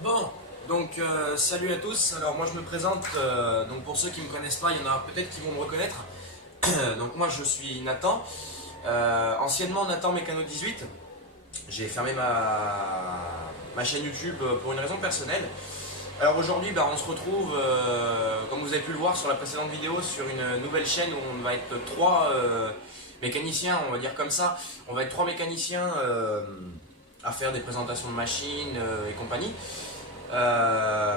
Bon, donc salut à tous. Alors moi je me présente, donc pour ceux qui ne me connaissent pas, il y en a peut-être qui vont me reconnaître. Donc moi je suis Nathan, anciennement Nathan Mécano 18. J'ai fermé ma chaîne YouTube pour une raison personnelle. Alors aujourd'hui on se retrouve, comme vous avez pu le voir sur la précédente vidéo, sur une nouvelle chaîne où on va être trois mécaniciens, on va dire comme ça. On va être trois mécaniciens à faire des présentations de machines et compagnie. Euh,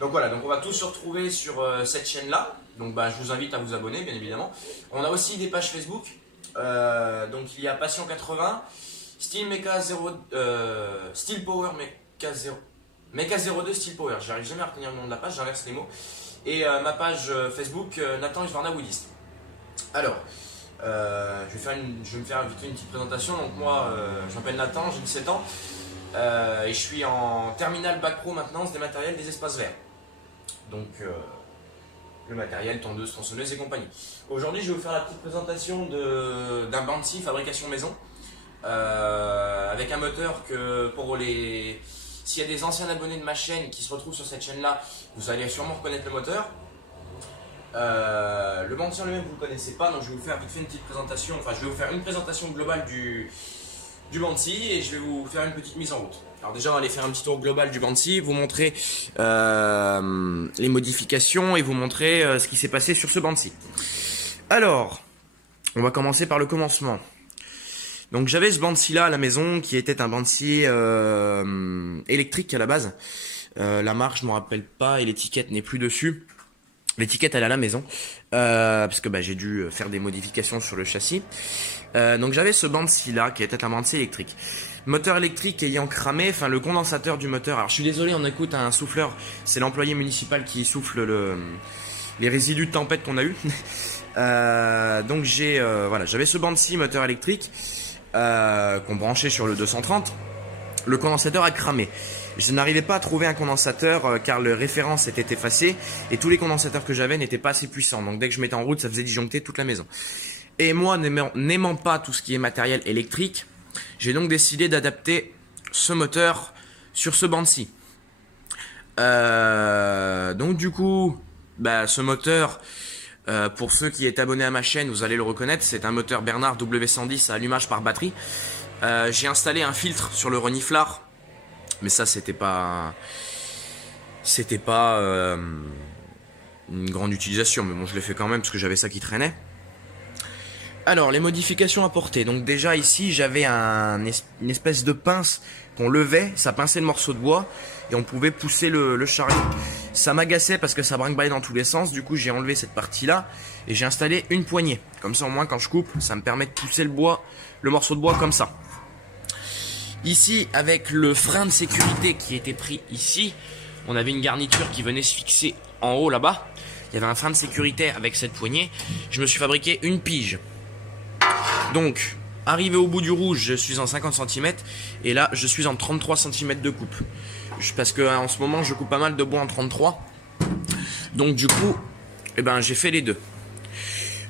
donc voilà, donc on va tous se retrouver sur cette chaîne-là. Donc je vous invite à vous abonner, bien évidemment. On a aussi des pages Facebook. Donc il y a Passion 80, Steel Mecha 0, Steel Power Mecha 0, Mecha 02 Steel Power. J'arrive jamais à retenir le nom de la page, j'inverse les mots. Et ma page Facebook Nathan Isvarna Woodiste. Alors, je vais me faire vite une petite présentation. Donc moi, je m'appelle Nathan, j'ai 17 ans. Et je suis en terminale bac pro maintenance des matériels des espaces verts. Donc le matériel, tondeuse, tronçonneuse et compagnie. Aujourd'hui, je vais vous faire la petite présentation d'un Bansi fabrication maison. Avec un moteur que pour les... S'il y a des anciens abonnés de ma chaîne qui se retrouvent sur cette chaîne-là, vous allez sûrement reconnaître le moteur. Le Bansi en lui-même, vous ne le connaissez pas, donc je vais vous faire vite fait une petite présentation. Enfin, je vais vous faire une présentation globale du Bansi et je vais vous faire une petite mise en route. Alors déjà on va aller faire un petit tour global du Bansi, vous montrer les modifications et vous montrer ce qui s'est passé sur ce Bansi. Alors, on va commencer par le commencement. Donc j'avais ce Bansi là à la maison qui était un Bansi électrique à la base. La marque je ne me rappelle pas et l'étiquette n'est plus dessus. L'étiquette elle est à la maison parce que j'ai dû faire des modifications sur le châssis. Donc j'avais ce Bansi là qui était un Bansi électrique. Moteur électrique ayant cramé, enfin le condensateur du moteur. Alors je suis désolé, on écoute un souffleur, c'est l'employé municipal qui souffle les résidus de tempête qu'on a eu. Donc j'avais ce Bansi moteur électrique qu'on branchait sur le 230. Le condensateur a cramé. Je n'arrivais pas à trouver un condensateur car le référence était effacé et tous les condensateurs que j'avais n'étaient pas assez puissants. Donc dès que je mettais en route, ça faisait disjoncter toute la maison. Et moi, n'aimant pas tout ce qui est matériel électrique, j'ai donc décidé d'adapter ce moteur sur ce Bansi. Donc du coup, ce moteur, pour ceux qui est abonnés à ma chaîne, vous allez le reconnaître, c'est un moteur Bernard W110 à allumage par batterie. J'ai installé un filtre sur le reniflard, mais ça c'était pas une grande utilisation, mais bon je l'ai fait quand même parce que j'avais ça qui traînait. Alors, les modifications apportées. Donc déjà ici, j'avais une espèce de pince qu'on levait, ça pinçait le morceau de bois et on pouvait pousser le chariot. Ça m'agaçait parce que ça brinque-balle dans tous les sens. Du coup, j'ai enlevé cette partie-là et j'ai installé une poignée. Comme ça, au moins, quand je coupe, ça me permet de pousser le morceau de bois comme ça. Ici, avec le frein de sécurité qui était pris ici, on avait une garniture qui venait se fixer en haut là-bas. Il y avait un frein de sécurité avec cette poignée. Je me suis fabriqué une pige. Donc, arrivé au bout du rouge, je suis en 50 cm et là, je suis en 33 cm de coupe. Parce que en ce moment, je coupe pas mal de bois en 33. Donc du coup, j'ai fait les deux.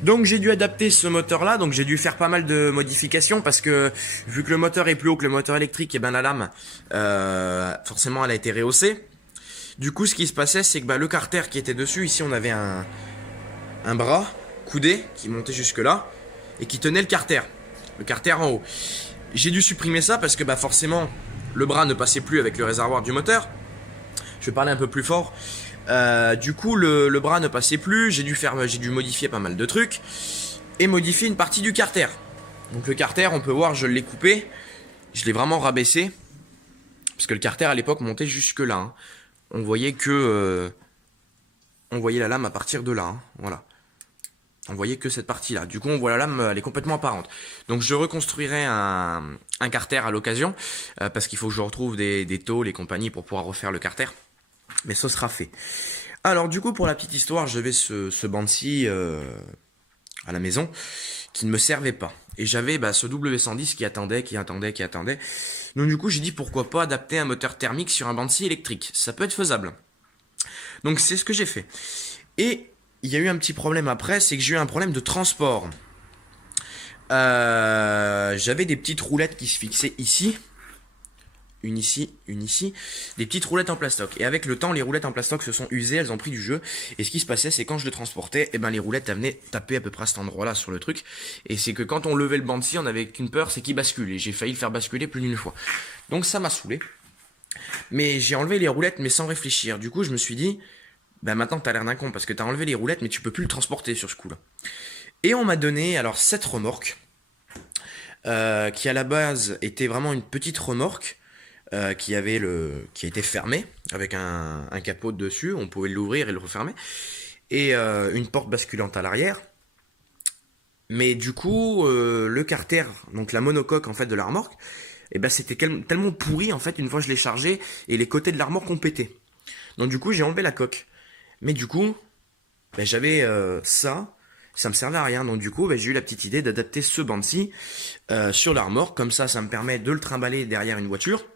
Donc j'ai dû adapter ce moteur là, donc j'ai dû faire pas mal de modifications parce que vu que le moteur est plus haut que le moteur électrique, la lame, forcément elle a été rehaussée. Du coup, ce qui se passait, c'est que le carter qui était dessus, ici on avait un bras coudé qui montait jusque là et qui tenait le carter en haut. J'ai dû supprimer ça parce que forcément le bras ne passait plus avec le réservoir du moteur. Je vais parler un peu plus fort. Du coup le bras ne passait plus, j'ai dû modifier pas mal de trucs et modifier une partie du carter. Donc le carter, on peut voir, je l'ai coupé, je l'ai vraiment rabaissé parce que le carter à l'époque montait jusque là, hein. On voyait la lame à partir de là, hein. Voilà. On voyait que cette partie-là. Du coup, on voit la lame, elle est complètement apparente. Donc, je reconstruirai un carter à l'occasion, parce qu'il faut que je retrouve des tôles et compagnie pour pouvoir refaire le carter. Mais ce sera fait. Alors, du coup, pour la petite histoire, j'avais ce Bansi à la maison qui ne me servait pas. Et j'avais ce W110 qui attendait. Donc, du coup, j'ai dit pourquoi pas adapter un moteur thermique sur un Bansi électrique. Ça peut être faisable. Donc, c'est ce que j'ai fait. Et il y a eu un petit problème après, c'est que j'ai eu un problème de transport. J'avais des petites roulettes qui se fixaient ici. une ici, des petites roulettes en plastoc. Et avec le temps, les roulettes en plastoc se sont usées, elles ont pris du jeu. Et ce qui se passait, c'est quand je le transportais, et ben les roulettes elles venaient taper à peu près à cet endroit-là sur le truc. Et c'est que quand on levait le Banshee, on avait qu'une peur, c'est qu'il bascule. Et j'ai failli le faire basculer plus d'une fois. Donc ça m'a saoulé. Mais j'ai enlevé les roulettes, mais sans réfléchir. Du coup, je me suis dit, bah maintenant t'as l'air d'un con parce que t'as enlevé les roulettes, mais tu peux plus le transporter sur ce coup-là. Et on m'a donné alors cette remorque, qui à la base était vraiment une petite remorque. Qui était fermé avec un capot dessus, on pouvait l'ouvrir et le refermer, et une porte basculante à l'arrière. Mais du coup, le carter, donc la monocoque en fait de la remorque, et ben c'était tellement pourri en fait une fois je l'ai chargé et les côtés de la remorque ont pété. Donc du coup j'ai enlevé la coque. Mais du coup, ben, j'avais ça me servait à rien. Donc du coup, ben, j'ai eu la petite idée d'adapter ce Banshee sur la remorque, comme ça me permet de le trimballer derrière une voiture.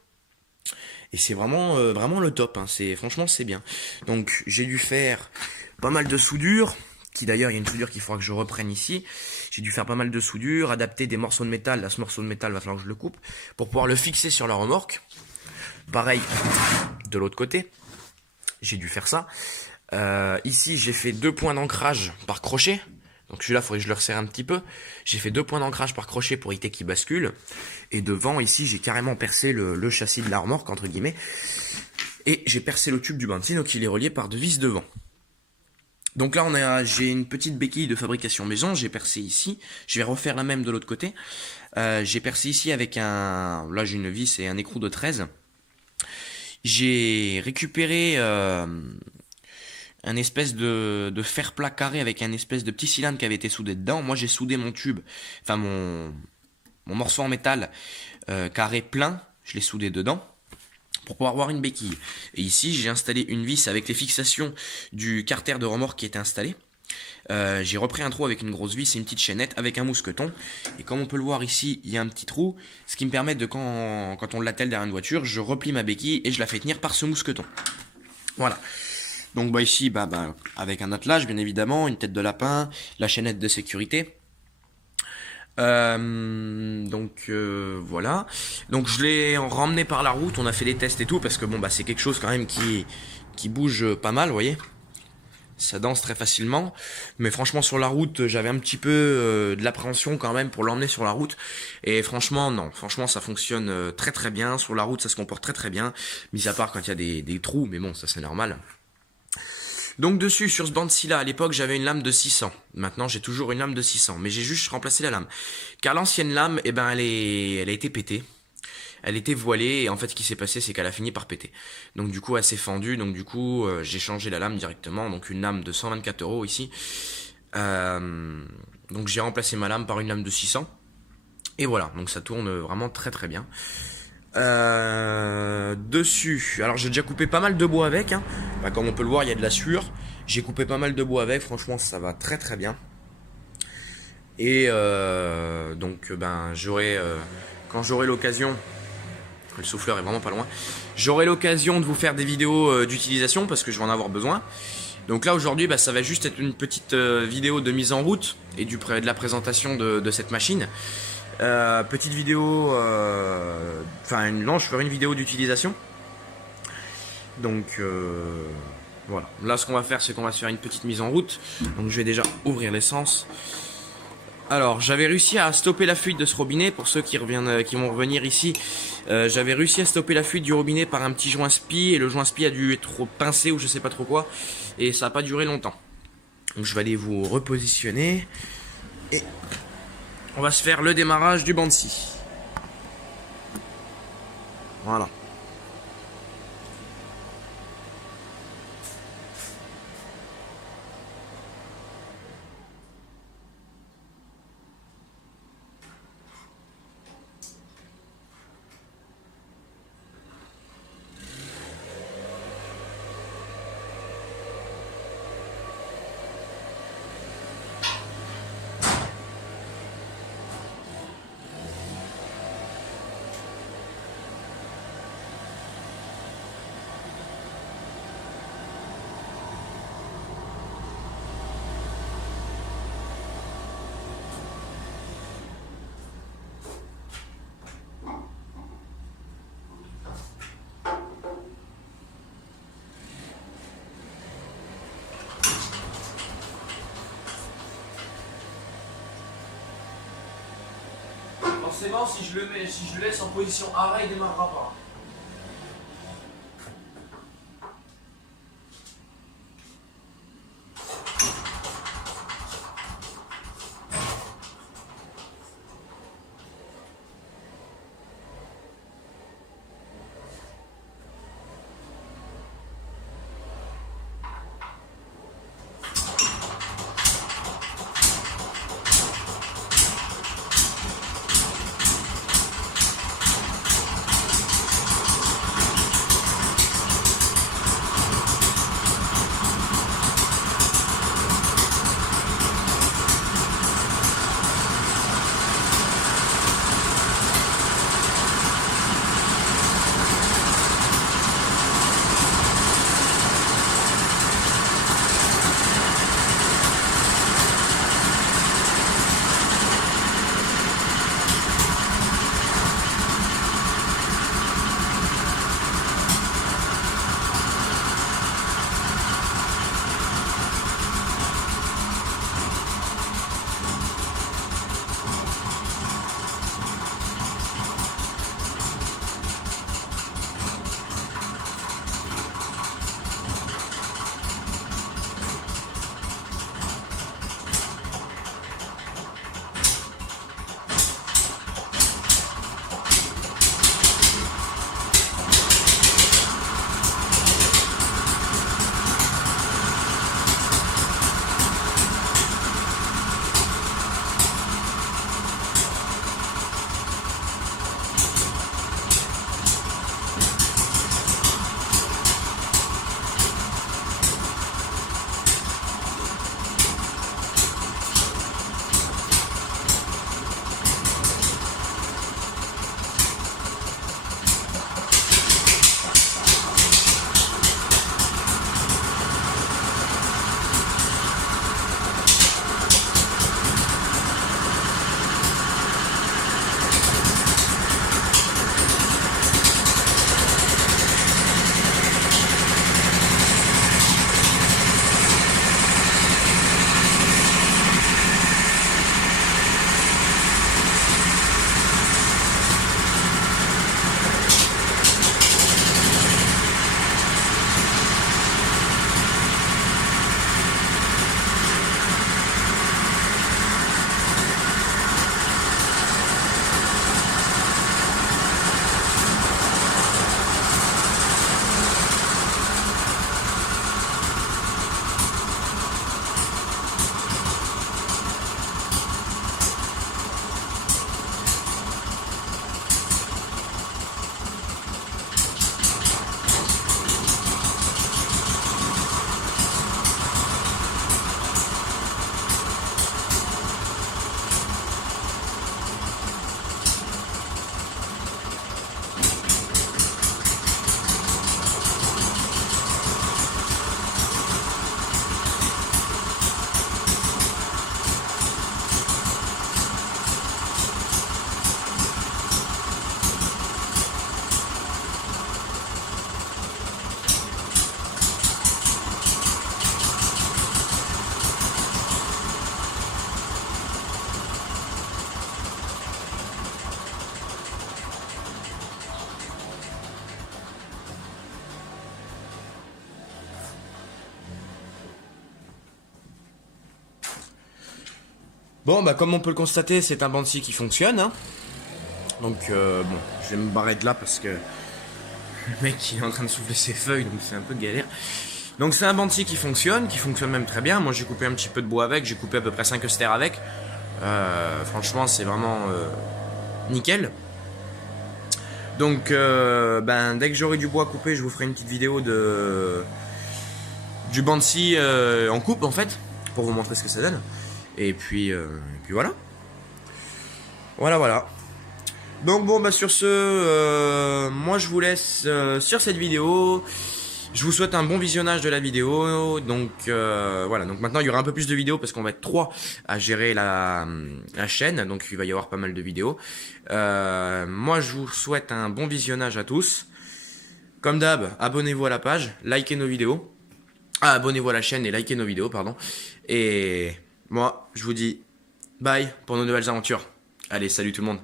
Et c'est vraiment vraiment le top, hein. Franchement c'est bien. Donc j'ai dû faire pas mal de soudure, qui d'ailleurs il y a une soudure qu'il faudra que je reprenne ici. J'ai dû faire pas mal de soudure, adapter des morceaux de métal. Là ce morceau de métal va falloir que je le coupe pour pouvoir le fixer sur la remorque. Pareil de l'autre côté, j'ai dû faire ça. Ici j'ai fait 2 points d'ancrage par crochet. Donc celui-là, il faudrait que je le resserre un petit peu. J'ai fait 2 points d'ancrage par crochet pour éviter qu'il bascule. Et devant, ici, j'ai carrément percé le châssis de la remorque, entre guillemets. Et j'ai percé le tube du Banshee, donc il est relié par 2 vis devant. Donc là, j'ai une petite béquille de fabrication maison. J'ai percé ici. Je vais refaire la même de l'autre côté. J'ai percé ici avec là j'ai une vis et un écrou de 13. J'ai récupéré un espèce de fer plat carré avec un espèce de petit cylindre qui avait été soudé dedans. Moi j'ai soudé mon tube, enfin mon morceau en métal carré plein, je l'ai soudé dedans pour pouvoir avoir une béquille. Et ici j'ai installé une vis avec les fixations du carter de remorque qui était installé. J'ai repris un trou avec une grosse vis et une petite chaînette avec un mousqueton. Et comme on peut le voir ici, il y a un petit trou, ce qui me permet de quand on l'attelle derrière une voiture, je replie ma béquille et je la fais tenir par ce mousqueton. Voilà. Donc bah ici, avec un attelage bien évidemment, une tête de lapin, la chaînette de sécurité. Voilà. Donc je l'ai ramené par la route, on a fait des tests et tout, parce que c'est quelque chose quand même qui bouge pas mal, vous voyez. Ça danse très facilement. Mais franchement sur la route, j'avais un petit peu de l'appréhension quand même pour l'emmener sur la route. Et franchement, non. Franchement, ça fonctionne très très bien. Sur la route, ça se comporte très très bien. Mis à part quand il y a des trous, mais bon, ça c'est normal. Donc dessus, sur ce Banshee là, à l'époque j'avais une lame de 600. Maintenant j'ai toujours une lame de 600, mais j'ai juste remplacé la lame. Car l'ancienne lame, elle a été pétée. Elle était voilée et en fait ce qui s'est passé c'est qu'elle a fini par péter. Donc du coup elle s'est fendue, donc du coup j'ai changé la lame directement. Donc une lame de 124 € ici. Donc j'ai remplacé ma lame par une lame de 600. Et voilà, donc ça tourne vraiment très très bien. Dessus, alors j'ai déjà coupé pas mal de bois avec, hein. Comme on peut le voir il y a de la sueur. J'ai coupé pas mal de bois avec, franchement ça va très très bien. Et quand j'aurai l'occasion, le souffleur est vraiment pas loin, j'aurai l'occasion de vous faire des vidéos d'utilisation parce que je vais en avoir besoin. Donc là aujourd'hui ça va juste être une petite vidéo de mise en route et de la présentation de cette machine. Petite vidéo, je ferai une vidéo d'utilisation. Donc voilà. Là ce qu'on va faire c'est qu'on va se faire une petite mise en route. Donc je vais déjà ouvrir l'essence. Alors j'avais réussi à stopper la fuite de ce robinet. Pour ceux qui vont revenir ici, j'avais réussi à stopper la fuite du robinet par un petit joint spi. Et le joint spi a dû être pincé ou je sais pas trop quoi. Et ça n'a pas duré longtemps. Donc je vais aller vous repositionner. Et on va se faire le démarrage du Banshee. Voilà. forcément, si je le laisse en position arrêt, il ne démarrera pas. Bon, bah comme on peut le constater, c'est un Banshee qui fonctionne, hein. Donc, bon, je vais me barrer de là parce que le mec il est en train de souffler ses feuilles, donc c'est un peu galère. Donc c'est un Banshee qui fonctionne même très bien. Moi j'ai coupé un petit peu de bois avec, j'ai coupé à peu près 5 austères avec. Franchement c'est vraiment nickel. Donc ben, dès que j'aurai du bois coupé, je vous ferai une petite vidéo du Banshee en coupe en fait, pour vous montrer ce que ça donne. Et puis voilà. Voilà. Donc bon bah sur ce, moi je vous laisse sur cette vidéo. Je vous souhaite un bon visionnage de la vidéo. Donc voilà, donc maintenant il y aura un peu plus de vidéos parce qu'on va être 3 à gérer la chaîne. Donc il va y avoir pas mal de vidéos. Moi je vous souhaite un bon visionnage à tous. Comme d'hab, abonnez-vous à la page, likez nos vidéos. Abonnez-vous à la chaîne et likez nos vidéos, pardon. Et moi je vous dis bye pour nos nouvelles aventures. Allez, salut tout le monde.